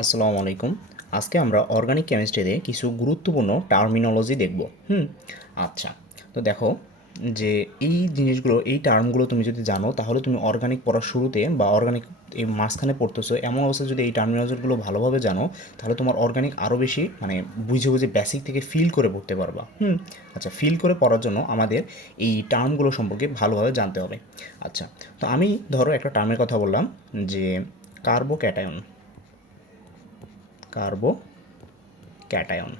আসসালামু আলাইকুম। আজকে আমরা অর্গানিক কেমিস্ট্রিতে কিছু গুরুত্বপূর্ণ টার্মিনোলজি দেখব। আচ্ছা, তো দেখো যে এই জিনিসগুলো, এই টার্মগুলো তুমি যদি জানো তাহলে তুমি অর্গানিক পড়ার শুরুতে বা অর্গানিক এই মাঝখানে পড়তেছো এমন অবস্থায় যদি এই টার্মিনোলজিগুলো ভালোভাবে জানো তাহলে তোমার অর্গানিক আরও বেশি বুঝে বুঝে বেসিক থেকে ফিল করে পড়তে পারবা। আচ্ছা, ফিল করে পড়ার জন্য আমাদের এই টার্মগুলো সম্পর্কে ভালোভাবে জানতে হবে। আচ্ছা, তো আমি ধরো একটা টার্মের কথা বললাম যে কার্বোক্যাটায়ন। কার্বো ক্যাটায়ন।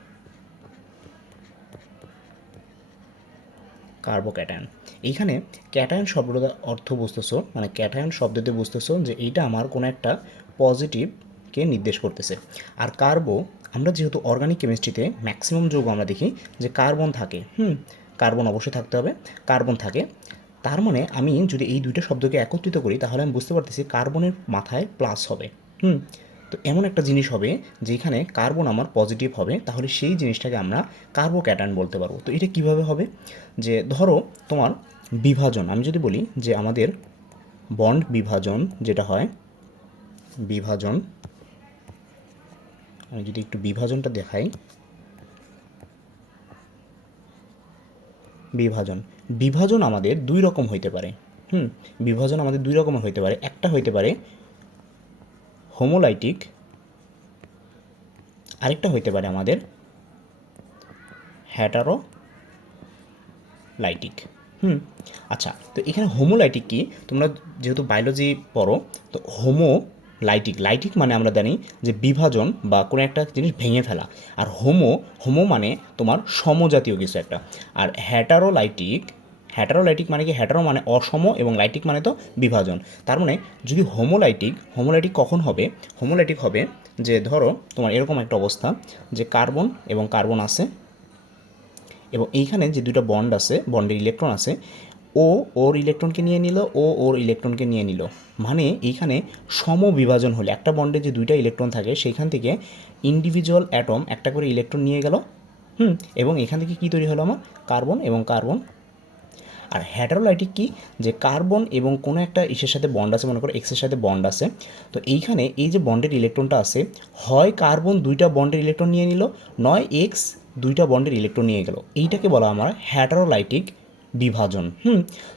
কার্বোক্যাটায়ন। এইখানে ক্যাটায়ন শব্দটা অর্থ বুঝতেছো, মানে ক্যাটায়ন শব্দতে বুঝতেছো যে এইটা আমার কোনো একটা পজিটিভকে নির্দেশ করতেছে। আর কার্বো, আমরা যেহেতু অর্গানিক কেমিস্ট্রিতে ম্যাক্সিমাম যৌগ আমরা দেখি যে কার্বন থাকে। কার্বন অবশ্যই থাকতে হবে, কার্বন থাকে। তার মানে আমি যদি এই দুইটা শব্দকে একত্রিত করি তাহলে আমি বুঝতে পারতেছি কার্বনের মাথায় প্লাস হবে। হুম তো এমন একটা জিনিস হবে যেখানে কার্বন আমার পজিটিভ হবে, তাহলে সেই জিনিসটাকে আমরা কার্বোক্যাটায়ন বলতে পারবো। তো এটা কিভাবে হবে? যে ধরো তোমার বিভাজন, আমি যদি বলি যে আমাদের বন্ড বিভাজন যেটা হয়, বিভাজন, আমি যদি একটু বিভাজনটা দেখাই, বিভাজন বিভাজন আমাদের দুই রকম হইতে পারে। বিভাজন আমাদের দুই রকমের হইতে পারে। একটা হইতে পারে হোমোলাইটিক, আরেকটা হইতে পারে আমাদের হ্যাটারোলাইটিক। আচ্ছা, তো এখানে হোমোলাইটিক কি? তোমরা যেহেতু বায়োলজি পড়ো, তো লাইটিক, লাইটিক মানে আমরা জানি যে বিভাজন বা কোনো একটা জিনিস ভেঙে ফেলা। আর হোমো, হোমো মানে তোমার সমজাতীয় কিছু একটা। আর হ্যাটারোলাইটিক, হ্যাটারোলাইটিক মানে কি? হ্যাটারো মানে অসম এবং লাইটিক মানে তো বিভাজন। তার মানে যদি হোমোলাইটিক, হোমোলাইটিক কখন হবে? হোমোলাইটিক হবে যে ধরো তোমার এরকম একটা অবস্থা যে কার্বন এবং কার্বন আছে, এবং এইখানে যে দুটো বন্ড আছে, বন্ডের ইলেকট্রন আছে, ও ওর ইলেকট্রনকে নিয়ে নিল, ও ওর ইলেকট্রনকে নিয়ে নিল। মানে এইখানে সমবিভাজন হলে একটা বন্ডে যে দুইটা ইলেকট্রন থাকে সেইখান থেকে ইন্ডিভিজুয়াল অ্যাটম একটা করে ইলেকট্রন নিয়ে গেল। এবং এখান থেকে কী তৈরি হলো? আমার কার্বন এবং কার্বন। আর হ্যাটারোলাইটিক কি? যে কার্বন এবং কোনো একটা ইসের সাথে বন্ড আছে, মনে করো এক্সের সাথে বন্ড আছে, তো এইখানে এই যে বন্ডের ইলেকট্রনটা আছে, হয় কার্বন দুইটা বন্ডের ইলেকট্রন নিয়ে নিল, নয় এক্স দুইটা বন্ডের ইলেকট্রন নিয়ে গেল। এইটাকে বলা আমরা হ্যাটারোলাইটিক বিভাজন।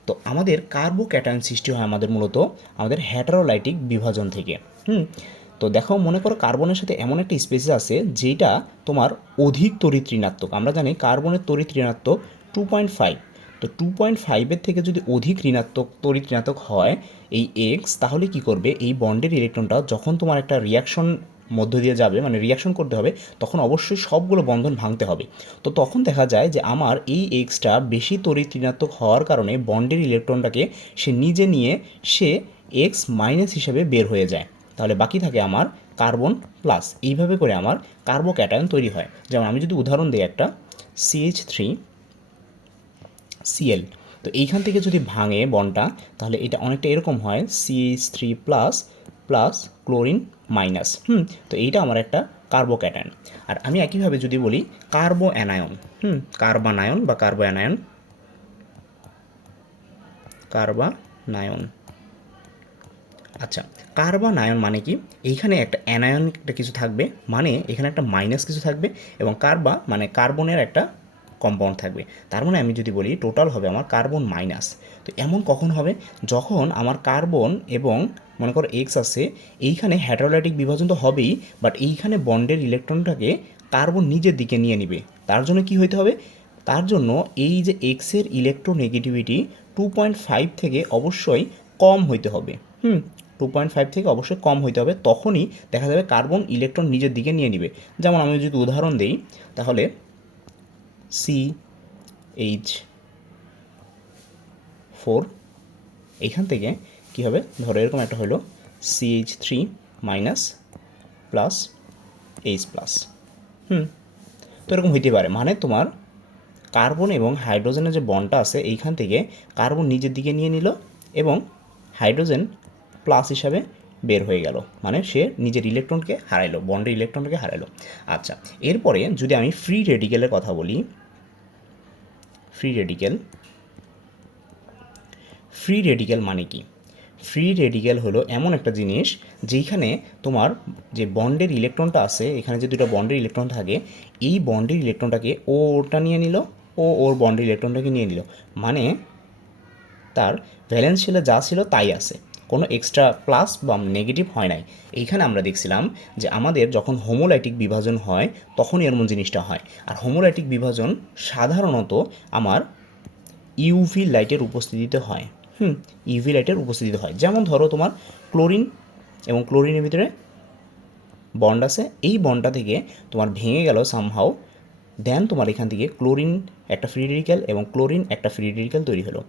তো আমাদের কার্বোক্যাটায়ন সৃষ্টি হয় আমাদের মূলত আমাদের হ্যাটারোলাইটিক বিভাজন থেকে। তো দেখো, মনে করো কার্বনের সাথে এমন একটা স্পেসিস আছে যেটা তোমার অধিক তড়িৎ ঋণাত্মক। আমরা জানি কার্বনের তড়িৎ ঋণাত্মক 2.5। তো 2.5-এর থেকে যদি অধিক ঋণাত্মক তড়িৎ ঋণাত্মক হয় এই এক্স, তাহলে কি করবে? এই বন্ডের ইলেকট্রনটা যখন তোমার একটা রিয়াকশন মধ্য দিয়ে যাবে, মানে রিয়াকশন করতে হবে, তখন অবশ্যই সবগুলো বন্ধন ভাঙতে হবে। তো তখন দেখা যায় যে আমার এই এক্সটা বেশি তড়িৎ ঋণাত্মক হওয়ার কারণে বন্ডের ইলেকট্রনটাকে সে নিজে নিয়ে সে এক্স মাইনাস হিসেবে বের হয়ে যায়। তাহলে বাকি থাকে আমার কার্বন প্লাস। এইভাবে করে আমার কার্বোক্যাটায়ন তৈরি হয়। যেমন আমি যদি উদাহরণ দিই একটা, CH3Cl। তো এইখান থেকে যদি ভাঙে বন্ডটা, তাহলে এটা অনেকটা এরকম হয়, CH3 plus plus chlorine minus. তো এইটা আমার একটা কার্বোক্যাটায়ন। আর আমি একইভাবে যদি বলি কার্বো অ্যানায়ন, কার্বানায়ন বা কার্বো অ্যানায়ন, কার্বানায়ন। আচ্ছা, কার্বানায়ন মানে কি? এইখানে একটা অ্যানায়ন একটা কিছু থাকবে, মানে এখানে একটা মাইনাস কিছু থাকবে, এবং কার্বা মানে কার্বনের একটা কম্পাউন্ড থাকবে। তার মানে আমি যদি বলি টোটাল হবে আমার কার্বন মাইনাস। তো এমন কখন হবে? যখন আমার কার্বন এবং মনে করো এক্স আছে, এইখানে হ্যাটারোলাইটিক বিভাজন তো হবেই, বাট এইখানে বন্ডের ইলেকট্রনটাকে কার্বন নিজের দিকে নিয়ে নিবে। তার জন্য কি হইতে হবে? তার জন্য এই যে এক্সের ইলেকট্রোনেগেটিভিটি 2.5 থেকে অবশ্যই কম হইতে হবে। 2.5 থেকে অবশ্যই কম হইতে হবে, তখনই দেখা যাবে কার্বন ইলেকট্রন নিজের দিকে নিয়ে নিবে। যেমন আমি যদি উদাহরণ দিই, তাহলে CH4, এইখান থেকে কী হবে? ধরো এরকম একটা হলো CH3 minus plus H plus. তো এরকম হইতে পারে, মানে তোমার কার্বন এবং হাইড্রোজেনের যে বন্ডটা আছে এইখান থেকে কার্বন নিজের দিকে নিয়ে নিল এবং হাইড্রোজেন প্লাস হিসাবে বের হয়ে গেল, মানে সে নিজের ইলেকট্রনকে হারাইলো, বন্ডের ইলেকট্রনকে হারাইলো। আচ্ছা, এরপরে যদি আমি ফ্রি রেডিকেলের কথা বলি, ফ্রি রেডিকেল, ফ্রি রেডিকেল মানে কি? ফ্রি রেডিক্যাল হলো এমন একটা জিনিস যেখানে তোমার যে বন্ডের ইলেকট্রনটা আছে, এখানে যে দুটো বন্ডের ইলেকট্রন থাকে, এই বন্ডের ইলেকট্রনটাকে ও ওরটা নিয়ে নিল, ও ওর বন্ডের ইলেকট্রনটাকে নিয়ে নিল, মানে তার ভ্যালেন্স শেলে যা ছিল তাই আছে, কোনো এক্সট্রা প্লাস বা নেগেটিভ হয় নাই। এইখানে আমরা দেখছিলাম যে আমাদের যখন হোমোলাইটিক বিভাজন হয় তখনই এমন জিনিসটা হয়। আর হোমোলাইটিক বিভাজন সাধারণত আমার ইউভি লাইটের উপস্থিতিতে হয়। ইউভি লাইটের উপস্থিতিতে হয়। যেমন ধরো তোমার ক্লোরিন এবং ক্লোরিনের ভিতরে বন্ড আছে, এই বন্ডটা থেকে তোমার ভেঙে গেল সামহাও, দেন তোমার এখান থেকে ক্লোরিন একটা ফ্রি রেডিক্যাল এবং ক্লোরিন একটা ফ্রি রেডিক্যাল তৈরি হলো।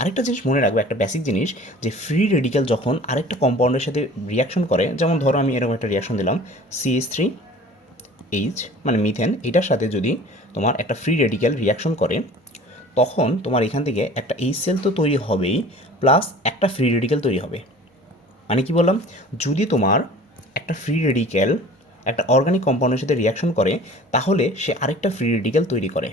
আরেকটা জিনিস মনে রাখবো, একটা বেসিক জিনিস, যে ফ্রি রেডিক্যাল যখন আরেকটা কম্পাউন্ডের সাথে রিয়াকশন করে, যেমন ধরো আমি এরকম একটা রিয়াকশন দিলাম CH3H মানে মিথেন, এটার সাথে যদি তোমার একটা ফ্রি রেডিক্যাল রিয়াকশন করে তখন তোমার এখান থেকে একটা এইচ সেল তো তৈরি হবেই, প্লাস একটা ফ্রি রেডিক্যাল তৈরি হবে। মানে কি বললাম, যদি তোমার একটা ফ্রি রেডিক্যাল একটা অর্গানিক কম্পাউন্ডের সাথে রিয়াকশন করে তাহলে সে আরেকটা ফ্রি রেডিক্যাল তৈরি করে।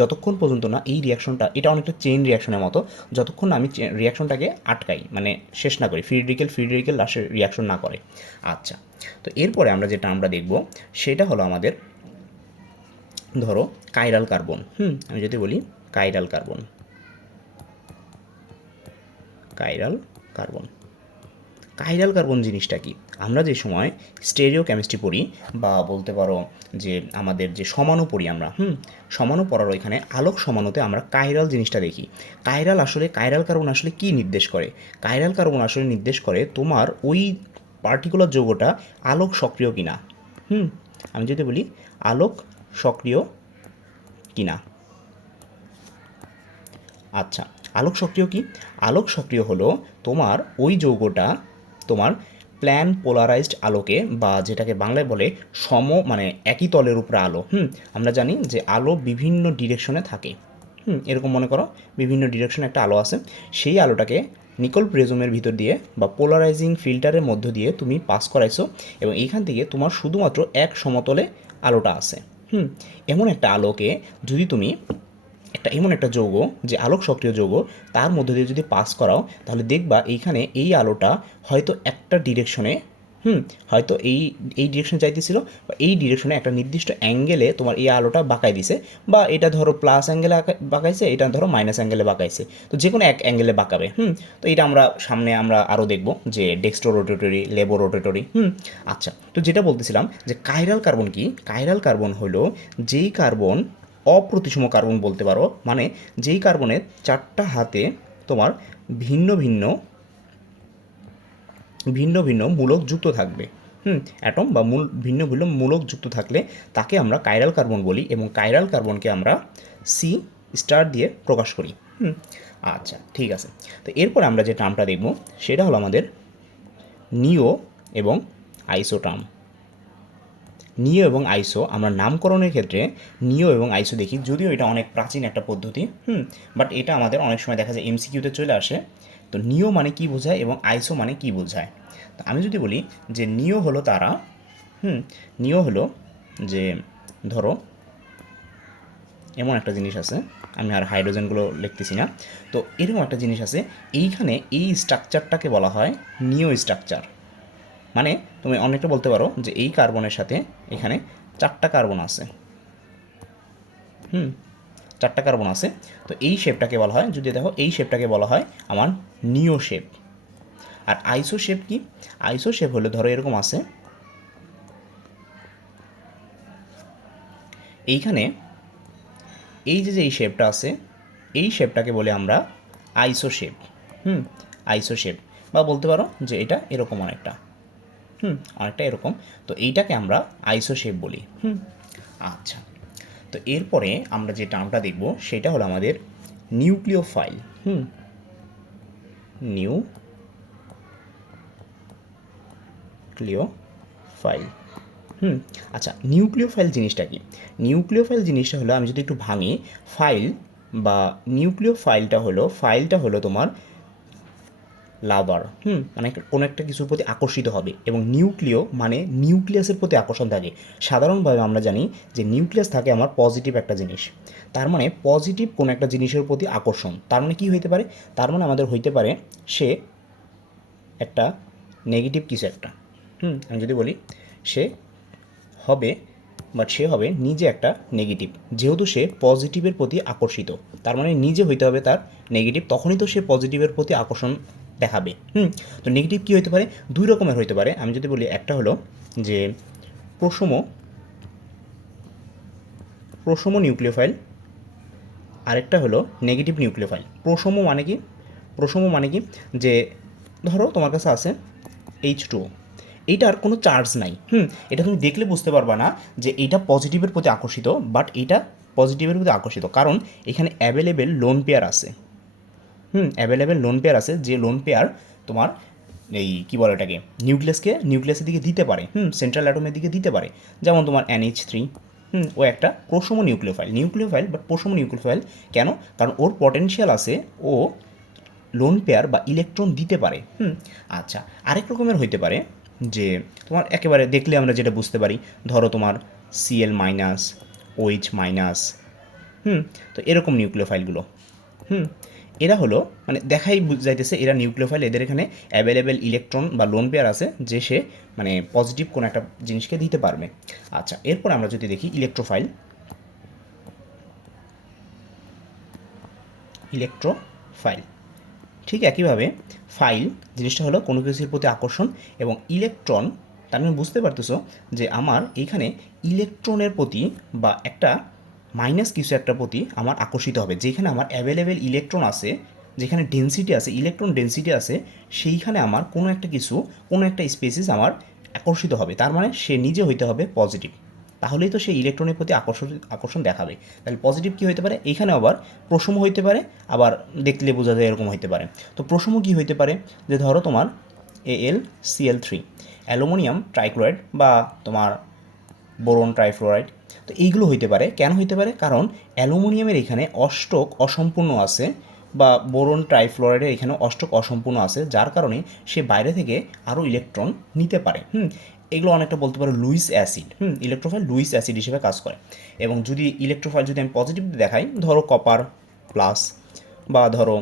যতক্ষণ পর্যন্ত না এই রিয়াকশনটা, এটা অনেকটা চেইন রিয়াকশনের মতো, যতক্ষণ না আমি রিয়াকশনটাকে আটকাই, মানে শেষ না করি, ফ্রি রেডিক্যাল লাস্টে রিয়াকশন না করে। আচ্ছা, তো এরপরে আমরা যেটা আমরা দেখব সেটা হলো আমাদের ধরো কাইরাল কার্বন। আমি যদি বলি chiral carbon, chiral carbon chiral carbon জিনিসটা কি? আমরা যে সময় স্টেরিও কেমিস্ট্রি পড়ি বা বলতে পারো যে আমাদের যে সমাণু পড়ি আমরা, সমাণু পড়ার ওইখানে আলোক সমাণুতে আমরা কাইরাল জিনিসটা দেখি। কাইরাল কার্বন আসলে কি নির্দেশ করে? কাইরাল কার্বন আসলে নির্দেশ করে তোমার ওই পার্টিকুলার যৌগটা আলোক সক্রিয় কিনা। আমি যদি বলি আলোক সক্রিয় কিনা। আচ্ছা, আলোক সক্রিয় কি? আলোক সক্রিয় হলো তোমার ওই যৌগটা তোমার প্ল্যান পোলারাইজড আলোকে, বা যেটাকে বাংলায় বলে মানে একই তলের উপরে আলো। আমরা জানি যে আলো বিভিন্ন ডিরেকশনে থাকে। এরকম মনে করো বিভিন্ন ডিরেকশনে একটা আলো আছে, সেই আলোটাকে নিকল প্রিজমের ভিতর দিয়ে বা পোলারাইজিং ফিল্টারের মধ্য দিয়ে তুমি পাস করাইছো, এবং এইখান থেকে তোমার শুধুমাত্র এক সমতলে আলোটা আছে। এমন একটা আলোকে যদি তুমি এমন একটা যৌগ যে আলোক সক্রিয় যৌগ, তার মধ্যে দিয়ে যদি পাস করাও তাহলে দেখবা এইখানে এই আলোটা হয়তো একটা ডিরেকশনে, হয়তো এই এই ডিরেকশনে যাইতেছিল, বা এই ডিরেকশনে একটা নির্দিষ্ট অ্যাঙ্গেলে তোমার এই আলোটা বাঁকাই দিছে, বা এটা ধরো প্লাস অ্যাঙ্গেলে বাঁকাইছে, এটা ধরো মাইনাস অ্যাঙ্গেলে বাঁকাইছে, তো যে কোনো এক অ্যাঙ্গেলে বাঁকাবে। তো এটা আমরা সামনে আমরা আরও দেখব যে ডেক্সট্রো রোটেটরি, লেবো রোটেটরি। আচ্ছা, তো যেটা বলতেছিলাম যে কাইরাল কার্বন কি? কাইরাল কার্বন হলো যেই কার্বন অপ্রতিসম কার্বন বলতে পারো, মানে যেই কার্বনের চারটা হাতে তোমার ভিন্ন ভিন্ন ভিন্ন ভিন্ন মূলক যুক্ত থাকবে। অ্যাটম বা ভিন্ন ভিন্ন মূলক যুক্ত থাকলে তাকে আমরা কাইরাল কার্বন বলি, এবং কাইরাল কার্বনকে আমরা সি স্টার দিয়ে প্রকাশ করি। আচ্ছা, ঠিক আছে। তো এরপর আমরা যে টার্মটা দেখব সেটা হলো আমাদের নিও এবং আইসো টার্ম। নিও এবং আইসো আমরা নামকরণের ক্ষেত্রে নিও এবং আইসো দেখি, যদিও এটা অনেক প্রাচীন একটা পদ্ধতি, বাট এটা আমাদের অনেক সময় দেখা যায় এমসিকিউতে চলে আসে। তো নিও মানে কি বোঝায় এবং আইসো মানে কি বোঝায়? তো আমি যদি বলি যে নিও হলো তারা, নিও হলো যে ধরো এমন একটা জিনিস আছে, আমি আর হাইড্রোজেনগুলো লিখতেছি না, তো এরকম একটা জিনিস আছে, এইখানে এই স্ট্রাকচারটাকে বলা হয় নিও স্ট্রাকচার। মানে তুমি অনেকটা বলতে পারো যে এই কার্বনের সাথে এখানে চারটা কার্বন আছে, চারটা কার্বন আছে, তো এই শেপটাকে বলা হয়, যদি দেখো এই শেপটাকে বলা হয় আমার নিও শেপ। আর আইসো শেপ কি? আইসো শেপ হলো ধরো এরকম আছে, এইখানে এই যে এই শেপটা আছে, এই শেপটাকে বলে আমরা আইসো শেপ। আইসো শেপ, বা বলতে পারো যে এটা এরকম অনেকটা, অনেকটা এরকম, তো এইটাকে আমরা আইসো শেপ বলি। আচ্ছা, তো এরপরে আমরা যে টার্মটা দেখব সেটা হলো আমাদের নিউক্লিওফাইল। নিউক্লিওফাইল। আচ্ছা, নিউক্লিওফাইল জিনিসটা কি? নিউক্লিওফাইল জিনিসটা হলো, আমি যদি একটু ভাঙি, ফাইল বা ফাইলটা হলো তোমার লাভার, মানে কোনো একটা কিছুর প্রতি আকর্ষিত হবে, এবং নিউক্লিও মানে নিউক্লিয়াসের প্রতি আকর্ষণ থাকে। সাধারণভাবে আমরা জানি যে নিউক্লিয়াস থাকে আমার পজিটিভ একটা জিনিস, তার মানে পজিটিভ কোনো একটা জিনিসের প্রতি আকর্ষণ, তার মানে কি হইতে পারে? তার মানে আমাদের হইতে পারে সে একটা নেগেটিভ কিছু একটা, আমি যদি বলি সে হবে, বাট সে হবে নিজে একটা নেগেটিভ, যেহেতু সে পজিটিভের প্রতি আকর্ষিত, তার মানে নিজে হইতে হবে তার নেগেটিভ, তখনই তো সে পজিটিভের প্রতি আকর্ষণ দেখাবে। তো নেগেটিভ কী হইতে পারে, দুই রকমের হইতে পারে। আমি যদি বলি একটা হলো যে প্রশম প্রশম নিউক্লিওফাইল, আরেকটা হলো নেগেটিভ নিউক্লিওফাইল। প্রশম মানে কি, প্রশম মানে কি, যে ধরো তোমার কাছে আছে H2O, এইটার কোনো চার্জ নাই, এটা তুমি দেখলে বুঝতে পারবা না যে এইটা পজিটিভের প্রতি আকর্ষিত, বাট এইটা পজিটিভের প্রতি আকর্ষিত, কারণ এখানে অ্যাভেলেবেল লোন পেয়ার আছে। অ্যাভেলেবেল লোন পেয়ার আছে, যে লোন পেয়ার তোমার এই কী বলে এটাকে নিউক্লিয়াসের দিকে দিতে পারে, সেন্ট্রাল অ্যাটমের দিকে দিতে পারে, যেমন তোমার NH3। ও একটা প্রশম নিউক্লিওফাইল বাট প্রশম নিউক্লিওফাইল কেন, কারণ ওর পটেনশিয়াল আছে, ও লোন পেয়ার বা ইলেকট্রন দিতে পারে। আচ্ছা, আরেক রকমের হইতে পারে যে তোমার একেবারে দেখলে আমরা যেটা বুঝতে পারি, ধরো তোমার Cl মাইনাস, OH মাইনাস, তো এরকম নিউক্লিওফাইলগুলো, এরা হলো মানে দেখাই যাইতেছে এরা নিউক্লিওফাইল, এদের এখানে অ্যাভেলেবেল ইলেকট্রন বা লোন পেয়ার আছে, যে সে মানে পজিটিভ কোনো একটা জিনিসকে দিতে পারবে। আচ্ছা, এরপর আমরা যদি দেখি ইলেকট্রোফাইল, ঠিক একইভাবে ফাইল জিনিসটা হলো কোনো কিছুর প্রতি আকর্ষণ, এবং ইলেকট্রন তার মানে বুঝতে পারতেছো যে আমার এইখানে ইলেকট্রনের প্রতি বা একটা মাইনাস কিছু একটা প্রতি আমার আকর্ষিত হবে, যেখানে আমার অ্যাভেলেবেল ইলেকট্রন আছে, যেখানে ডেনসিটি আছে, ইলেকট্রন ডেনসিটি আছে, সেইখানে আমার কোনো একটা কিছু, কোনো একটা স্পেসিস আমার আকর্ষিত হবে, তার মানে সে নিজে হইতে হবে পজিটিভ, তাহলেই তো সেই ইলেকট্রনের প্রতি আকর্ষণ দেখাবে। তাহলে পজিটিভ কী হইতে পারে, এইখানে আবার প্রশম হইতে পারে, আবার দেখলে বোঝা যায় এরকম হইতে পারে। তো প্রশম কী হইতে পারে, যে ধরো তোমার AlCl3, অ্যালুমিনিয়াম ট্রাইক্লোরাইড বা তোমার বোরন ট্রাইফ্লোরাইড, তো এইগুলো হইতে পারে। কেন হইতে পারে, কারণ অ্যালুমিনিয়ামের এখানে অষ্টক অসম্পূর্ণ আছে, বা বোরন ট্রাইফ্লোরাইডের এখানে অষ্টক অসম্পূর্ণ আছে, যার কারণে সে বাইরে থেকে আরও ইলেকট্রন নিতে পারে। এগুলো অনেকটা বলতে পারো Luis acid, electrophile Luis acid হিসেবে কাজ করে। এবং যদি ইলেকট্রোফাইল যদি আমি পজিটিভ দেখাই, ধরো কপার প্লাস, বা ধরো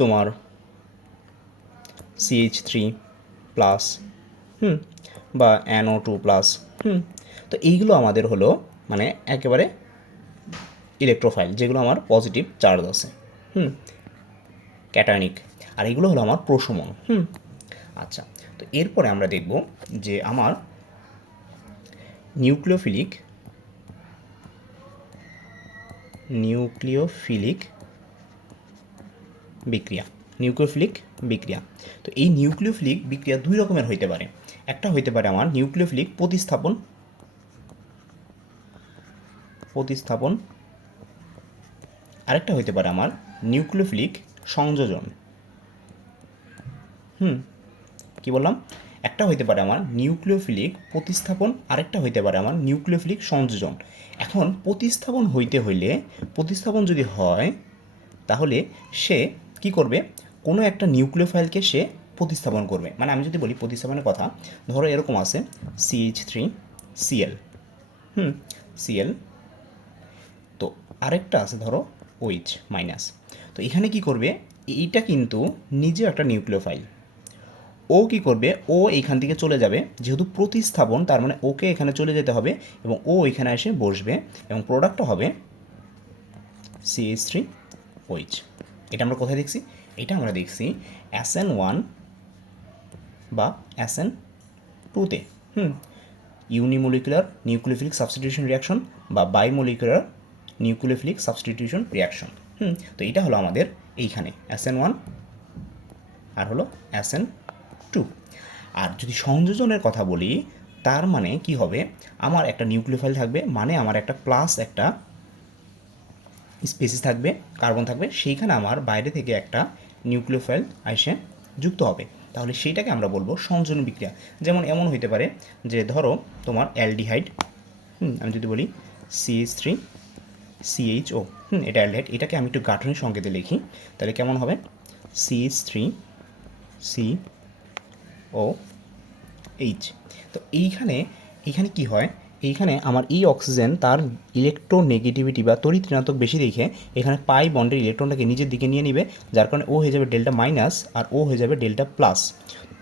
তোমার CH3 প্লাস, বা NO2 প্লাস, তো এইগুলো আমাদের হলো মানে একেবারে ইলেকট্রোফাইল, যেগুলো আমার পজিটিভ চার্জ আছে, ক্যাটায়নিক, আর এগুলো হলো আমার প্রশমন। আচ্ছা, তো এরপরে আমরা দেখব যে আমার নিউক্লিওফিলিক বিক্রিয়া। তো এই নিউক্লিওফিলিক বিক্রিয়া দুই রকমের হইতে পারে। একটা হইতে পারে আমার নিউক্লিওফিলিক প্রতিস্থাপন, আরেকটা হইতে পারে আমার নিউক্লিওফিলিক সংযোজন। কি বললাম, একটা হইতে পারে আমার নিউক্লিওফিলিক প্রতিস্থাপন, আরেকটা হইতে পারে আমার নিউক্লিওফিলিক সংযোজন। এখন প্রতিস্থাপন যদি হয়, তাহলে সে কি করবে, কোনো একটা নিউক্লিওফাইলকে সে প্রতিস্থাপন করবে। মানে আমি যদি বলি প্রতিস্থাপনের কথা, ধরো এরকম আছে CH3Cl, Cl, তো আরেকটা আছে ধরো OH মাইনাস। তো এখানে কি করবে, এইটা কিন্তু নিজেও একটা নিউক্লিওফাইল, ও কি করবে, ও এইখান থেকে চলে যাবে, যেহেতু প্রতিস্থাপন তার মানে ওকে এখানে চলে যেতে হবে, এবং ও এখানে এসে বসবে, এবং প্রোডাক্টটা হবে CH3OH। এটা আমরা কোথায় দেখছি, এটা আমরা দেখছি SN1 বা SN2-তে, ইউনিমলিকুলার নিউক্লিওফিলিক সাবস্টিটিউশন রিয়াকশন বা বাইমলিকুলার নিউক্লিওফিলিক সাবস্টিটিউশন রিয়াকশন। তো এটা হলো আমাদের এইখানে SN1 আর হলো SN2। আর যদি সংযোজনের কথা বলি, তার মানে কি হবে, আমার একটা নিউক্লিওফাইল থাকবে, মানে আমার একটা প্লাস একটা স্পেসিস থাকবে, কার্বন থাকবে, সেইখানে আমার বাইরে থেকে একটা নিউক্লিওফাইল এসে যুক্ত হবে, তাহলে সেইটাকে আমরা বলবো সংযোজন বিক্রিয়া। যেমন এমন হইতে পারে যে ধরো তোমার অ্যালডিহাইড, আমি যদি বলি CH3CHO, এটা অ্যালডিহাইড, এটাকে আমি একটু গাঠনিক সংকেতে লিখি, তাহলে কেমন হবে, CH3COH। তো এইখানে কি হয়, এইখানে আমার এই অক্সিজেন তার ইলেকট্রোনেগেটিভিটি বা তড়িৎ ঋণাত্মক বেশি দেখে এখানে পাই বন্ডের ইলেকট্রনটাকে নিজের দিকে নিয়ে নিবে, যার কারণে ও হয়ে যাবে ডেল্টা মাইনাস আর ও হয়ে যাবে ডেল্টা প্লাস।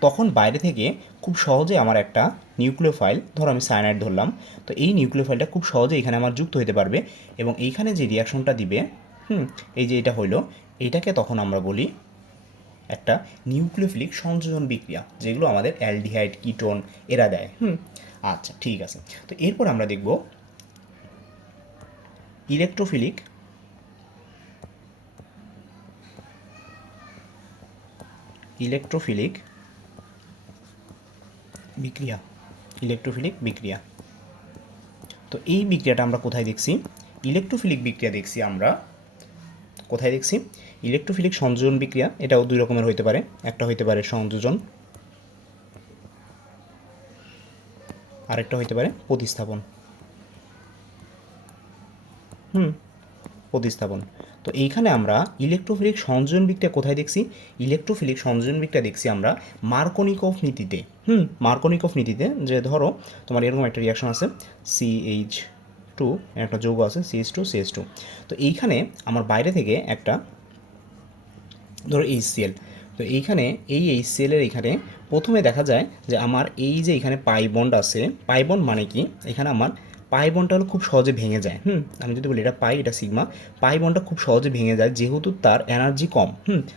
তখন বাইরে থেকে খুব সহজে আমার একটা নিউক্লিওফাইল, ধরো আমি সায়ানাইড ধরলাম, তো এই নিউক্লিওফাইলটা খুব সহজে এখানে আমার যুক্ত হতে পারবে এবং এইখানে যে রিয়াকশনটা দিবে, এই যে এটা হইলো, এইটাকে তখন আমরা বলি একটা নিউক্লিওফিলিক সংযোজন বিক্রিয়া, যেগুলো আমাদের অ্যালডিহাইড, কিটোন এরা দেয়। আচ্ছা ঠিক আছে। তো এরপর আমরা দেখব ইলেকট্রোফিলিক ইলেকট্রোফিলিক বিক্রিয়া। ইলেকট্রোফিলিক বিক্রিয়া, তো এই বিক্রিয়াটা আমরা কোথায় দেখছি? ইলেকট্রোফিলিক বিক্রিয়া দেখছি আমরা কোথায় দেখছি? ইলেকট্রোফিলিক সংযোজন বিক্রিয়া, এটাও দুই রকমের হইতে পারে। একটা হইতে পারে সংযোজন, আরেকটা হইতে পারে প্রতিস্থাপন। প্রতিস্থাপন। তো এইখানে আমরা ইলেকট্রোফিলিক সংযোজন বিক্রিয়া কোথায় দেখছি? ইলেকট্রোফিলিক সংযোজন বিক্রিয়া দেখছি আমরা মার্কনিকভ নীতিতে। মার্কনিকভ নীতিতে, যে ধরো তোমার এরকম একটা রিয়াকশন আছে, CH2 একটা যৌগ আছে CH2CH2, তো এইখানে আমার বাইরে থেকে একটা ধরো HCl, তো এইখানে এই HCl এর এখানে প্রথমে দেখা যায় যে আমার এই যে এখানে পাই বন্ড আছে, পাই বন্ড মানে কি, এখানে আমার পাই বন্ডটা হলো খুব সহজে ভেঙে যায়। আমি যদি বলি এটা পাই, এটা সিগমা, পাই বন্ডটা খুব সহজে ভেঙে যায় যেহেতু তার এনার্জি কম,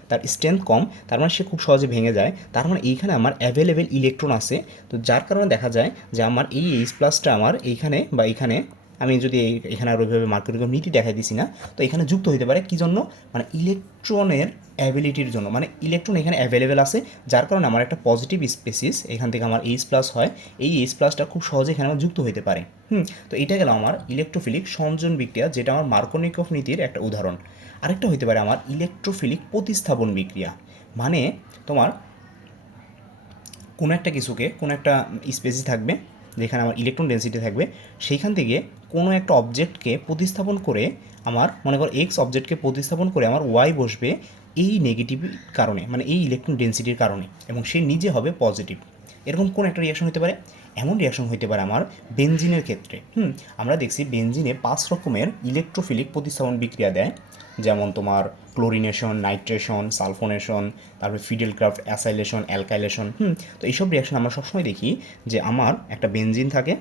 তার স্ট্রেংথ কম, তার মানে সে খুব সহজে ভেঙে যায়। তার মানে এইখানে আমার অ্যাভেলেবেল ইলেকট্রন আছে, তো যার কারণে দেখা যায় যে আমার এই H+ আমার এইখানে বা এইখানে, আমি যদি এখানে আর ওইভাবে মার্কনিকভ নীতি দেখাই দিছি না, তো এখানে যুক্ত হতে পারে কী জন্য? মানে ইলেকট্রনের অ্যাবিলিটির জন্য, মানে ইলেকট্রন এখানে অ্যাভেলেবেল আছে, যার কারণে আমার একটা পজিটিভ স্পেসিস এখান থেকে আমার H+ হয়, এই H+টা খুব সহজে এখানে আমার যুক্ত হতে পারে। তো এটা গেল আমার ইলেকট্রোফিলিক সংযোজন বিক্রিয়া, যেটা আমার মার্কনিকভ নীতির একটা উদাহরণ। আরেকটা হতে পারে আমার ইলেকট্রোফিলিক প্রতিস্থাপন বিক্রিয়া, মানে তোমার কোনো একটা কিছুকে, কোনো একটা স্পেসিস থাকবে যেখানে আমার ইলেকট্রন ডেন্সিটি থাকবে, সেইখান থেকে কোনো একটা অবজেক্টকে প্রতিস্থাপন করে, আমার মনে করো এক্স অবজেক্টকে প্রতিস্থাপন করে আমার ওয়াই বসবে এই নেগেটিভ কারণে, মানে এই ইলেকট্রন ডেন্সিটির কারণে, এবং সে নিজে হবে পজিটিভ। এরকম কোন একটা রিয়াকশন হতে পারে? এমন রিয়াকশন হতে পারে আমার বেনজিনের ক্ষেত্রে। আমরা দেখছি বেনজিনে 5 রকমের ইলেকট্রোফিলিক প্রতিস্থাপন বিক্রিয়া দেয়, যেমন তোমার ক্লোরিনেশন, নাইট্রেশন, সালফোনেশন, তারপরে ফিডেলক্রাফট, অ্যাসাইলেশন, অ্যালকাইলেশন। তো এইসব রিয়াকশন আমরা সবসময় দেখি যে আমার একটা বেনজিন থাকে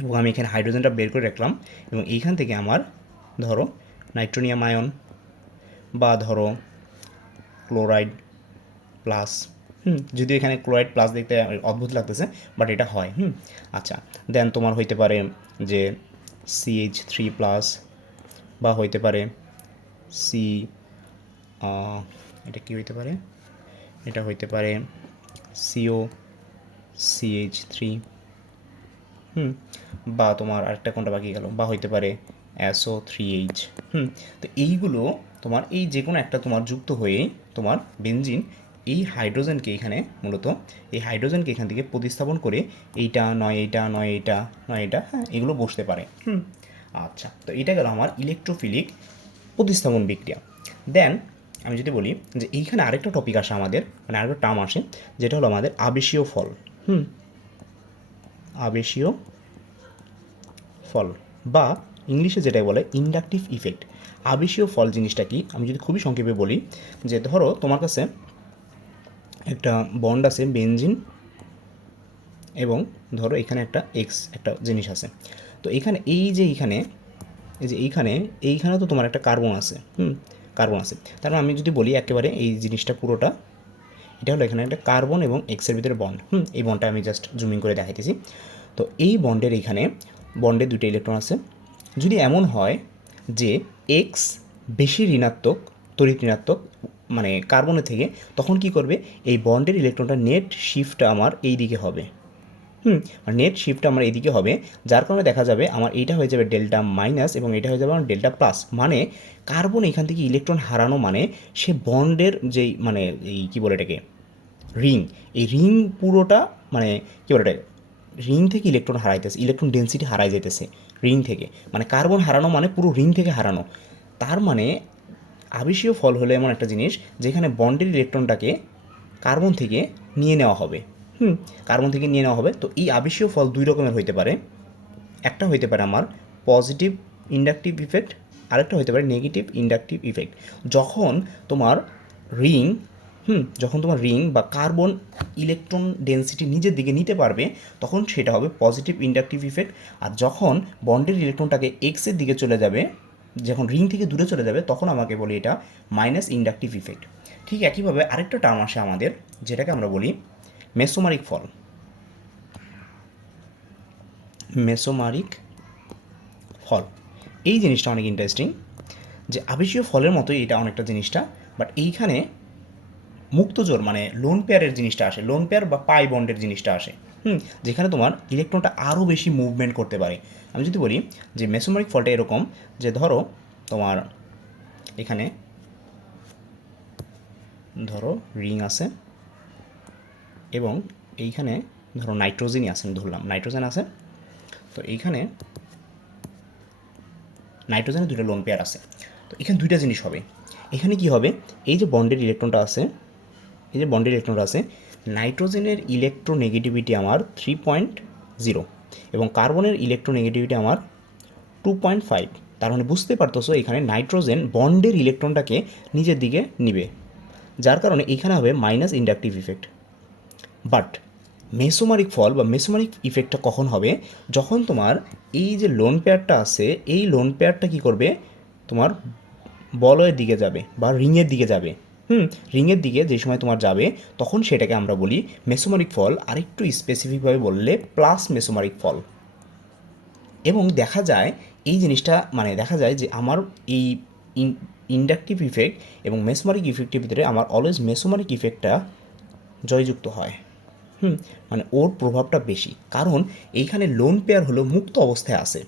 এবং আমি এখানে হাইড্রোজেনটা বের করে রাখলাম, এবং এইখান থেকে আমার ধরো নাইট্রোনিয়াম আয়ন বা ধরো ক্লোরাইড প্লাস, যদিও এখানে ক্লোরাইড প্লাস দেখতে অদ্ভুত লাগতেছে, বাট এটা হয়। আচ্ছা, দেন তোমার হইতে পারে যে CH3+, বা হইতে পারে সি, এটা কি হইতে পারে? এটা হইতে পারে COCH3, বা তোমার আরেকটা কোনটা বাকি গেল, বা হইতে পারে SO3H। তো এইগুলো তোমার এই যে কোনো একটা তোমার যুক্ত হয়ে তোমার বেনজিন এই হাইড্রোজেনকে এখানে মূলত এই হাইড্রোজেনকে এখান থেকে প্রতিস্থাপন করে এইটা নয় এইটা নয় এইটা নয় এটা, এগুলো বসতে পারে। আচ্ছা, তো এটা গেল আমার ইলেকট্রোফিলিক প্রতিস্থাপন বিক্রিয়া। দেন আমি যদি বলি যে এইখানে আরেকটা টপিক আসে আমাদের, মানে আরেকটা টার্ম আসে, যেটা হলো আমাদের আবেশীয় ফল। আবেশীয় ফল, বা ইংলিশে যেটাই বলে ইন্ডাকটিভ ইফেক্ট। আবেশীয় ফল জিনিসটা কি, আমি যদি খুবই সংক্ষেপে বলি, যে ধরো তোমার কাছে একটা বন্ড আছে বেনজিন, এবং ধরো এখানে একটা এক্স একটা জিনিস আছে, তো এখানে এই যে এইখানে এই যে এইখানে তো তোমার একটা কার্বন আছে, কার্বন আছে। তার মানে আমি যদি বলি একেবারে এই জিনিসটা পুরোটা, এটা হলো এখানে একটা কার্বন এবং এক্সের ভিতরে বন্ড। এই বন্ডটা আমি জাস্ট জুমিং করে দেখাইতেছি। তো এই বন্ডের এইখানে বন্ডে দুটো ইলেকট্রন আছে। যদি এমন হয় যে এক্স বেশি ঋণাত্মক, তড়িৎ ঋণাত্মক, মানে কার্বনের থেকে, তখন কি করবে, এই বন্ডের ইলেকট্রনটা নেট শিফটটা আমার এই দিকে হবে। নেট শিফটটা আমার এইদিকে হবে, যার কারণে দেখা যাবে আমার এইটা হয়ে যাবে ডেল্টা মাইনাস এবং এটা হয়ে যাবে আমার ডেল্টা প্লাস। মানে কার্বন এখান থেকে ইলেকট্রন হারানো মানে সে বন্ডের যেই মানে এই কী বলে এটাকে রিং, এই রিং পুরোটা মানে কী বলে এটাকে, রিং থেকে ইলেকট্রন হারাইতেছে, ইলেকট্রন ডেন্সিটি হারাই যেতেছে রিং থেকে, মানে কার্বন হারানো মানে পুরো রিং থেকে হারানো। তার মানে আবেশীয় ফল হলো এমন একটা জিনিস যেখানে বন্ডের ইলেকট্রনটাকে কার্বন থেকে নিয়ে নেওয়া হবে। কার্বন থেকে নিয়ে নেওয়া হবে। তো এই আবেশীয় ফল দুই রকমের হইতে পারে। একটা হইতে পারে আমার পজিটিভ ইন্ডাকটিভ ইফেক্ট, আরেকটা হইতে পারে নেগেটিভ ইন্ডাকটিভ ইফেক্ট। যখন তোমার রিং যখন তোমার রিং বা কার্বন ইলেকট্রন ডেন্সিটি নিজের দিকে নিতে পারবে তখন সেটা হবে পজিটিভ ইন্ডাকটিভ ইফেক্ট। আর যখন বন্ডের ইলেকট্রনটাকে এক্সের দিকে চলে যাবে, যখন রিং থেকে দূরে চলে যাবে, তখন আমাকে বলি এটা মাইনাস ইন্ডাকটিভ ইফেক্ট। ঠিক একইভাবে আরেকটা টার্ম আসে আমাদের, যেটাকে আমরা বলি মেসোমারিক ফল। মেসোমারিক ফল এই জিনিসটা অনেক ইন্টারেস্টিং, যে আবেশীয় ফলের মতোই এটা অনেকটা জিনিসটা, বাট এইখানে মুক্তজোর মানে লোন পেয়ারের জিনিসটা আসে, লোন পেয়ার বা পাই বন্ডের জিনিসটা আসে। যেখানে তোমার ইলেকট্রনটা আরও বেশি মুভমেন্ট করতে পারে। আমি যদি বলি যে মেসোমারিক ফলটা এরকম, যে ধরো তোমার এখানে ধরো রিং আছে এবং এইখানে ধরো নাইট্রোজেনই আছে, আমি ধরলাম নাইট্রোজেন আছে। তো এইখানে নাইট্রোজেনের দুটো লোন পেয়ার আছে। তো এখানে দুইটা জিনিস হবে। এখানে কি হবে, এই যে বন্ডের ইলেকট্রনটা আছে, এই যে বন্ডের ইলেকট্রনটা আছে, নাইট্রোজেনের ইলেকট্রোনেগেটিভিটি আমার 3.0 এবং কার্বনের ইলেকট্রোনেগেটিভিটি আমার 2.5। তার মানে বুঝতে পারতেছো এখানে নাইট্রোজেন বন্ডের ইলেকট্রনটাকে নিজের দিকে নিবে, যার কারণে এখানে হবে minus inductive effect. But mesomeric ফল বা মেসোমারিক ইফেক্টটা কখন হবে, যখন তোমার এই যে লোন পেয়ারটা আছে, এই লোন পেয়ারটা কী করবে, তোমার বলয়ের দিকে যাবে বা রিংয়ের দিকে যাবে। রিংয়ের দিকে যে সময় তোমার যাবে তখন সেটাকে আমরা বলি মেসোমারিক ফল। আরেকটু স্পেসিফিকভাবে বললে প্লাস মেসোমারিক ফল। এবং দেখা যায় এই জিনিসটা মানে দেখা যায় যে আমার এই ইন্ডাকটিভ ইফেক্ট এবং মেসোমারিক ইফেক্টের ভিতরে আমার অলওয়েজ মেসোমারিক ইফেক্টটা জয়যুক্ত হয়। মানে ওর প্রভাবটা বেশি, কারণ এইখানে লোন পেয়ার হলো মুক্ত অবস্থায় আছে।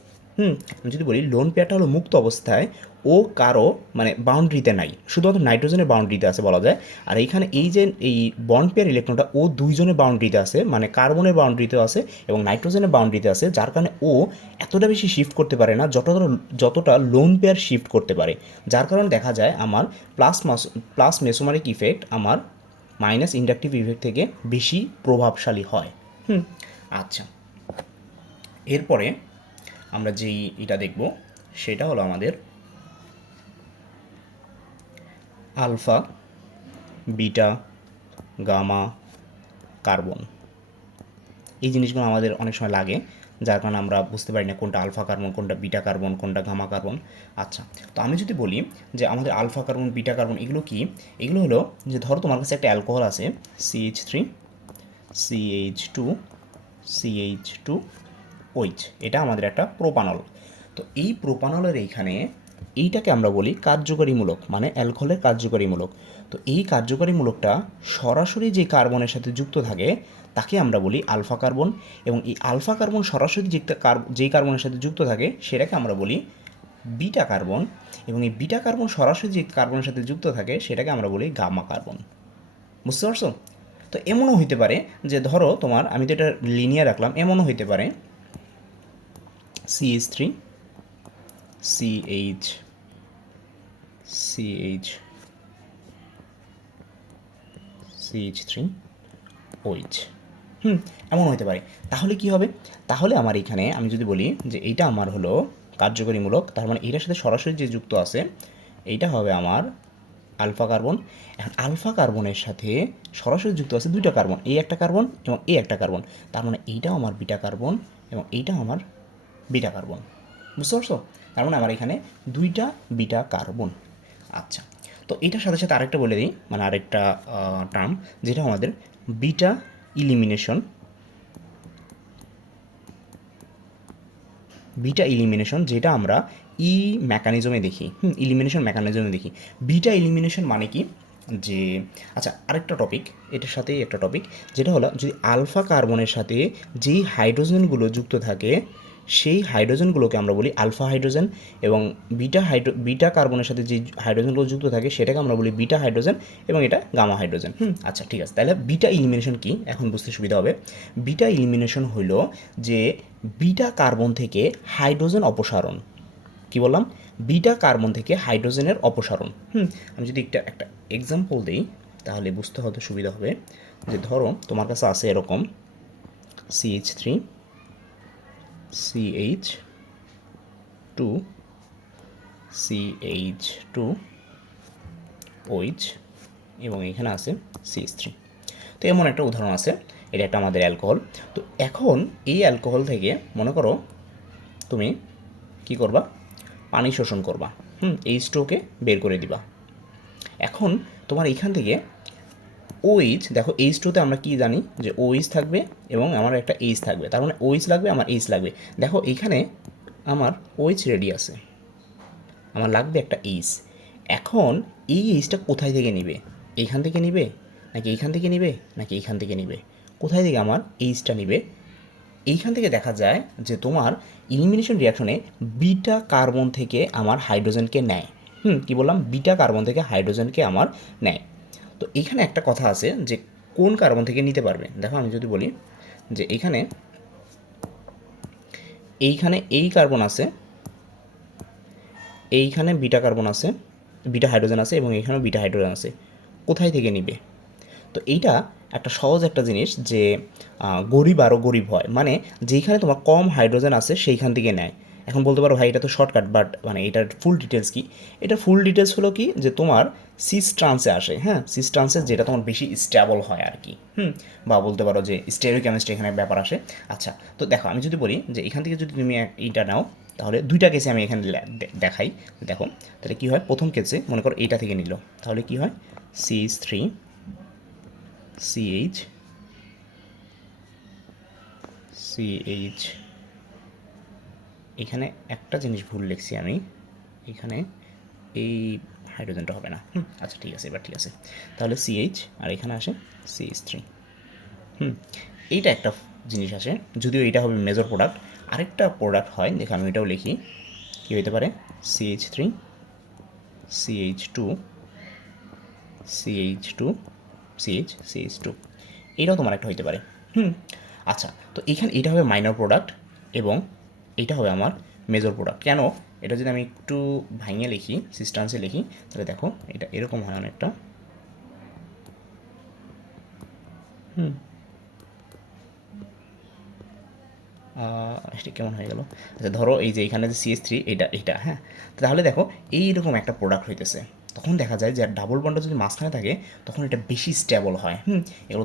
আমি যদি বলি লোন পেয়ারটা হলো মুক্ত অবস্থায়, ও কারো মানে বাউন্ডারিতে নাই, শুধুমাত্র নাইট্রোজেনের বাউন্ডারিতে আছে বলা যায়। আর এইখানে এই যে এই বন্ড পেয়ার ইলেকট্রনটা ও দুইজনের বাউন্ডারিতে আছে, মানে কার্বনের বাউন্ডারিতেও আছে এবং নাইট্রোজেনের বাউন্ডারিতে আছে, যার কারণে ও এতটা বেশি শিফট করতে পারে না যতটা লোন পেয়ার শিফট করতে পারে। যার কারণে দেখা যায় আমার প্লাস মেসোমারিক ইফেক্ট আমার মাইনাস ইন্ডাকটিভ ইফেক্ট থেকে বেশি প্রভাবশালী হয়। আচ্ছা, এরপরে আমরা যেই এটা দেখব সেটা হলো আমাদের আলফা, বিটা, গামা, কার্বন। এই জিনিসগুলো আমাদের অনেক সময় লাগে, যার কারণে আমরা বুঝতে পারি না কোনটা আলফা কার্বন, কোনটা বিটা কার্বন, কোনটা গামা কার্বন। আচ্ছা, তো আমি যদি বলি যে আমাদের আলফা কার্বন, বিটা কার্বন এগুলো কি, এগুলো হলো যে ধরো তোমার কাছে একটা অ্যালকোহল আছে CH3 CH2 CH2OH, এটা আমাদের একটা প্রোপানল। তো এই প্রোপানলের এইটাকে আমরা বলি কার্যকরীমূলক, মানে অ্যালকোহলের কার্যকরীমূলক। তো এই কার্যকরীমূলকটা সরাসরি যে কার্বনের সাথে যুক্ত থাকে তাকে আমরা বলি আলফা কার্বন, এবং এই আলফা কার্বন সরাসরি যেই কার্বনের সাথে যুক্ত থাকে সেটাকে আমরা বলি বিটা কার্বন, এবং এই বিটা কার্বন সরাসরি যে কার্বনের সাথে যুক্ত থাকে সেটাকে আমরা বলি গামা কার্বন। বুঝতে পারছো? তো এমনও হইতে পারে যে ধরো তোমার, আমি তো এটা লিনিয়ার রাখলাম, এমনও হইতে পারে CH3 CH3OH, এমন হতে পারে। তাহলে কি হবে, তাহলে আমার এখানে আমি যদি বলি যে এইটা আমার হলো কার্যকরীমূলক, তার মানে এটার সাথে সরাসরি যে যুক্ত আছে এইটা হবে আমার আলফা কার্বন। এখন আলফা কার্বনের সাথে সরাসরি যুক্ত আছে দুইটা কার্বন, এই একটা কার্বন এবং এই একটা কার্বন, তার মানে এইটাও আমার বিটা কার্বন এবং এইটাও আমার বিটা কার্বন। বুঝতে পারছো? তার মানে আমার এখানে দুইটা বিটা কার্বন। আচ্ছা, তো এটার সাথে সাথে আরেকটা বলে দিই, মানে আরেকটা টার্ম যেটা আমাদের বিটা ইলিমিনেশন। বিটা ইলিমিনেশন যেটা আমরা মেকানিজমে দেখি, ইলিমিনেশন মেকানিজমে দেখি। বিটা ইলিমিনেশন মানে কি, যে আচ্ছা আরেকটা টপিক, এটার সাথেই একটা টপিক, যেটা হলো যদি আলফা কার্বনের সাথে যেই হাইড্রোজেনগুলো যুক্ত থাকে সেই হাইড্রোজেনগুলোকে আমরা বলি আলফা হাইড্রোজেন, এবং বিটা কার্বনের সাথে যে হাইড্রোজেনগুলো যুক্ত থাকে সেটাকে আমরা বলি বিটা হাইড্রোজেন, এবং এটা গামা হাইড্রোজেন। আচ্ছা ঠিক আছে, তাহলে বিটা ইলিমিনেশন কি এখন বুঝতে সুবিধা হবে। বিটা ইলিমিনেশন হলো যে বিটা কার্বন থেকে হাইড্রোজেন অপসারণ। কি বললাম? বিটা কার্বন থেকে হাইড্রোজেনের অপসারণ। আমি যদি একটা এক্সাম্পল দিই তাহলে বুঝতে হয়তো সুবিধা হবে। যে ধরো তোমার কাছে আছে এরকম CH3 CH2 CH2 OH এবং এখানে আছে CH3। তো এমন একটা উদাহরণ আছে, এটা একটা আমাদের অ্যালকোহল। তো এখন এই অ্যালকোহল থেকে মনে করো তুমি কি করবা, পানি শোষণ করবা, H2 কে বের করে দিবা। এখন তোমার এইখান থেকে OH, দেখো H2-তে আমরা কি জানি যে OH থাকবে এবং আমার একটা H থাকবে, তার মানে OH লাগবে, আমার H লাগবে। দেখো এইখানে আমার OH রেডি আছে, আমার লাগবে একটা এইচ। এখন এই এইচটা কোথায় থেকে নিবে, এইখান থেকে নিবে নাকি এইখান থেকে নিবে নাকি এইখান থেকে নিবে, কোথায় থেকে আমার এইচটা নিবে? এইখান থেকে দেখা যায় যে তোমার ইলিমিনেশন রিয়াকশনে বিটা কার্বন থেকে আমার হাইড্রোজেনকে নেয়। কি বললাম, বিটা কার্বন থেকে হাইড্রোজেনকে আমার নেয়। তো এইখানে একটা কথা আছে যে কোন কার্বন থেকে নিতে পারবে। দেখো আমি যদি বলি যে এইখানে এই কার্বন আছে, এইখানে বিটা কার্বন আছে, বিটা হাইড্রোজেন আছে এবং এইখানেও বিটা হাইড্রোজেন আছে, কোথায় থেকে নিবে? তো এইটা একটা সহজ একটা জিনিস যে গরিব আরও গরিব হয়, মানে যেইখানে তোমার কম হাইড্রোজেন আছে সেইখান থেকে নেয়। এখন বলতে পারো ভাই এটা তো শর্টকাট, বাট মানে এটার ফুল ডিটেলস কি? এটার ফুল ডিটেলস হলো কি যে তোমার সিস ট্রান্সে আসে, হ্যাঁ, সিস ট্রান্সে যেটা তোমার বেশি স্টেবল হয় আর কি, বা বলতে পারো যে স্টেরিওকেমিস্ট্রি এখানে ব্যাপার আসে। আচ্ছা, তো দেখো আমি যদি বলি যে এখান থেকে যদি তুমি এইটা নাও, তাহলে দুইটা কেসে আমি এখানে দেখাই। দেখো তাহলে কী হয়, প্রথম কেসে মনে করো এইটা থেকে নিল, তাহলে কি হয়, CH3 CH, এখানে একটা জিনিস ভুল লিখছি আমি, এখানে এই হাইড্রোজেনটা হবে না। আচ্ছা ঠিক আছে, এবার ঠিক আছে। তাহলে CH আর এখানে আসে CH3। এইটা একটা জিনিস আসে, যদিও এটা হবে মেজর প্রোডাক্ট। আরেকটা প্রোডাক্ট হয়, দেখো আমি এটাও লিখি, কী হতে পারে, CH3 CH2 CH2 CH2, এটাও তোমার একটা হইতে পারে। আচ্ছা, তো এখানে এটা হবে মাইনর প্রোডাক্ট এবং এটা হবে আমার মেজর প্রোডাক্ট। কেন? এটা যদি আমি একটু ভাঙিয়ে লিখি, সিস্টেন্সে লিখি, তাহলে দেখো এটা এরকম হয় অনেকটা। এটা কেমন হয়ে গেল? আচ্ছা ধরো এই যে এখানে যে CH3, এটা হ্যাঁ, তাহলে দেখো এইরকম একটা প্রোডাক্ট হইতেছে। তখন দেখা যায় যে ডাবল বন্ডটা যদি মাঝখানে থাকে তখন এটা বেশি স্টেবল হয়। এগুলো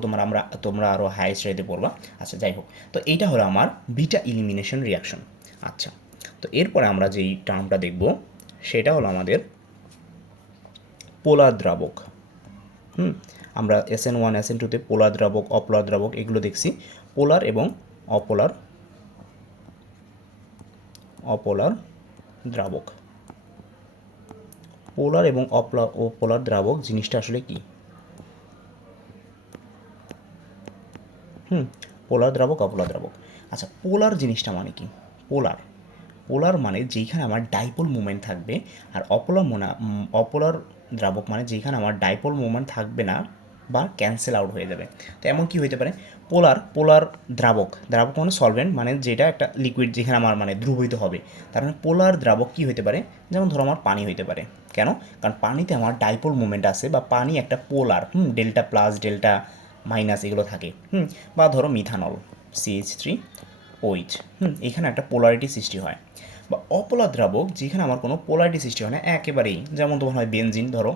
তোমরা আরও হাই স্টাডিতে পড়বা। আচ্ছা যাই হোক, তো এইটা হলো আমার বিটা ইলিমিনেশন রিয়াকশন। আচ্ছা, তো এরপরে আমরা যেই টার্মটা দেখব সেটা হলো আমাদের পোলার দ্রাবক। আমরা SN1 SN2-তে পোলার দ্রাবক, অপোলার দ্রাবক এগুলো দেখছি। পোলার এবং অপোলার দ্রাবক, পোলার এবং অপোলার দ্রাবক জিনিসটা আসলে কি? পোলার দ্রাবক, অপোলার দ্রাবক। আচ্ছা, পোলার জিনিসটা মানে কি? পোলার মানে যেইখানে আমার ডাইপোল মুভমেন্ট থাকবে, আর অপোলার দ্রাবক মানে যেখানে আমার ডাইপোল মুভমেন্ট থাকবে না বা ক্যান্সেল আউট হয়ে যাবে। তো এমন কি হইতে পারে, পোলার দ্রাবক মানে সলভেন্ট, মানে যেটা একটা লিকুইড যেখানে আমার মানে দ্রবীভূত হবে। তার মানে পোলার দ্রাবক কি হইতে পারে, যেমন ধরো আমার পানি হইতে পারে। কেন? কারণ পানিতে আমার ডাইপোল মুভমেন্ট আছে, বা পানি একটা পোলার, ডেল্টা প্লাস ডেল্টা মাইনাস এগুলো থাকে। বা ধরো মিথানল CH3OH, এখানে একটা পোলারিটি সৃষ্টি হয়। বা অপোলার দ্রাবক যেখানে আমার কোনো পোলারিটি সৃষ্টি হয় না একেবারেই, যেমন তোমার হয় বেনজিন। ধরো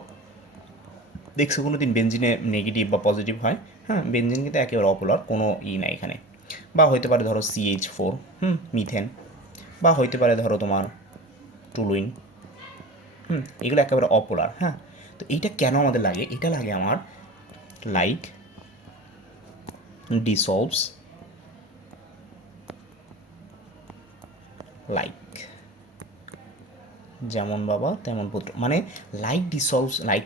দেখছো কোনো দিন বেনজিনে নেগেটিভ বা পজিটিভ হয়? হ্যাঁ, বেনজিন কিন্তু একেবারে অপোলার, কোনো নাই এখানে। বা হইতে পারে ধরো CH4, মিথেন। বা হইতে পারে ধরো তোমার টুলুইন। এগুলো একেবারে অপোলার। হ্যাঁ, তো এইটা কেন আমাদের লাগে? এটা লাগে আমার লাইক ডিসলভস লাইক, যেমন বাবা তেমন পুত্র। মানে লাইক ডিসলভস লাইক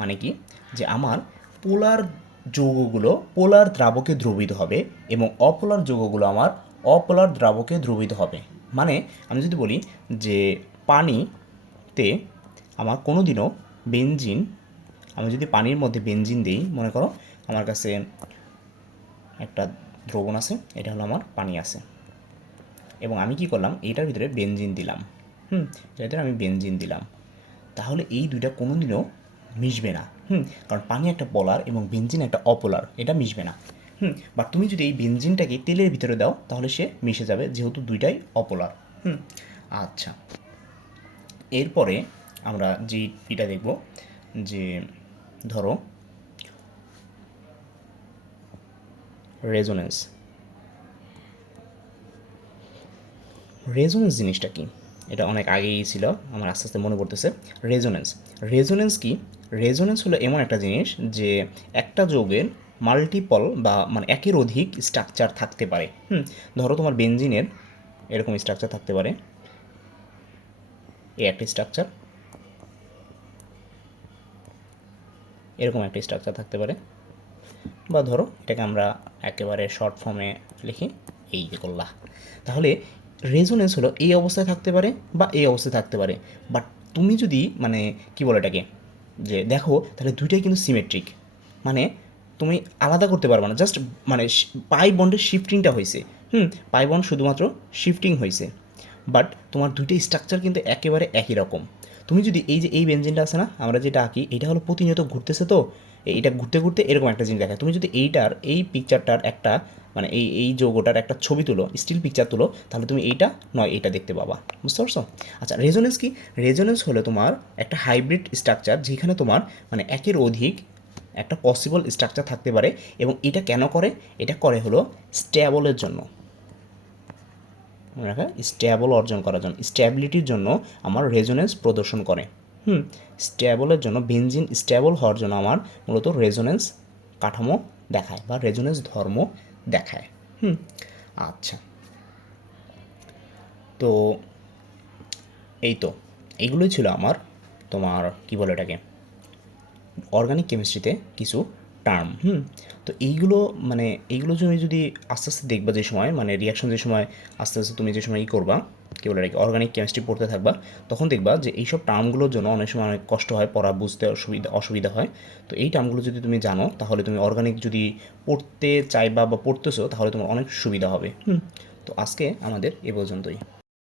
মানে কি যে আমার পোলার যৌগগুলো পোলার দ্রাবকে দ্রবীভূত হবে এবং অপোলার যৌগগুলো আমার অপোলার দ্রাবকে দ্রবীভূত হবে। মানে আমি যদি বলি যে পানিতে আমার কোনো দিনও বেনজিন, আমি যদি পানির মধ্যে বেনজিন দিই, মনে করো আমার কাছে একটা দ্রবণ আছে, এটা হলো আমার পানি আছে, এবং আমি কি করলাম, এইটার ভিতরে বেনজিন দিলাম। এটার ভিতরে আমি বেনজিন দিলাম, তাহলে এই দুইটা কোনো দিনও মিশবে না। কারণ পানি একটা পোলার এবং বেনজিন একটা অপোলার, এটা মিশবে না। বাট তুমি যদি এই বেনজিনটাকে তেলের ভিতরে দাও তাহলে সে মিশে যাবে, যেহেতু দুইটাই অপোলার। আচ্ছা, এরপরে আমরা যে এটা দেখব যে ধরো রেজোনেন্স। রেজোনেন্স জিনিসটা কি, এটা অনেক আগেই ছিল, আমার আস্তে আস্তে মনে পড়তেছে। রেজোনেন্স, রেজোনেন্স কি? রেজোনেন্স হলো এমন একটা জিনিস যে একটা যৌগের মাল্টিপল বা মানে একের অধিক স্ট্রাকচার থাকতে পারে। ধরো তোমার বেনজিনের এরকম স্ট্রাকচার থাকতে পারে, এই একটা স্ট্রাকচার, এরকম একটা স্ট্রাকচার থাকতে পারে, বা ধরো এটাকে আমরা একেবারে শর্ট ফর্মে লিখি এই যে করলা। তাহলে রেজোনেন্স হলো এই অবস্থায় থাকতে পারে বা এই অবস্থায় থাকতে পারে। বাট তুমি যদি মানে কি বলে এটাকে যে দেখো, তাহলে দুইটাই কিন্তু সিমেট্রিক, মানে তুমি আলাদা করতে পারবে না। জাস্ট মানে পাই বন্ডের শিফটিংটা হয়েছে, পাই বন্ড শুধুমাত্র শিফটিং হয়েছে, বাট তোমার দুইটা স্ট্রাকচার কিন্তু একেবারে একই রকম। তুমি যদি এই যে এই বেঞ্জিনটা আছে না, আমরা যেটা আঁকি, এটা হলো প্রতিনিয়ত ঘুরতেছে, তো এইটা ঘুরতে ঘুরতে এরকম একটা জিনিস দেখায়। তুমি যদি এইটার এই পিকচারটার একটা মানে এই যৌগটার একটা ছবি তুলো, স্টিল পিকচার তুলো, তাহলে তুমি এইটা নয় এইটা দেখতে পাবা। বুঝতে পারছো? আচ্ছা, রেজোনেন্স কি? রেজোনেন্স হলো তোমার একটা হাইব্রিড স্ট্রাকচার, যেখানে তোমার মানে একের অধিক একটা পসিবল স্ট্রাকচার থাকতে পারে। এবং এটা কেন করে? এটা করে হলো স্ট্যাবলের জন্য, রাখা স্ট্যাবল অর্জন করার জন্য, স্ট্যাবিলিটির জন্য আমার রেজোনেন্স প্রদর্শন করে। স্ট্যাবলের জন্য, বেনজিন স্ট্যাবল হওয়ার জন্য আমার মূলত রেজোনেন্স কাঠামো দেখায় বা রেজোনেন্স ধর্ম দেখায়। আচ্ছা, তো এই তো এইগুলোই ছিল আমার তোমার কি বলে এটাকে অর্গানিক কেমিস্ট্রিতে কিছু টার্ম। তো এইগুলো মানে এইগুলো তুমি যদি আস্তে আস্তে দেখবা, যে সময় মানে রিয়াকশন যে সময় আস্তে আস্তে তুমি যে সময় করবা কী বলে এটাকে অর্গানিক কেমিস্ট্রি পড়তে থাকবা, তখন দেখবা যে এইসব টার্মগুলোর জন্য অনেক সময় অনেক কষ্ট হয়, পড়া বুঝতে অসুবিধা হয়। তো এই টার্মগুলো যদি তুমি জানো, তাহলে তুমি অর্গানিক যদি পড়তে চাইবা বা পড়তেছো, তাহলে তোমার অনেক সুবিধা হবে। তো আজকে আমাদের এ পর্যন্তই।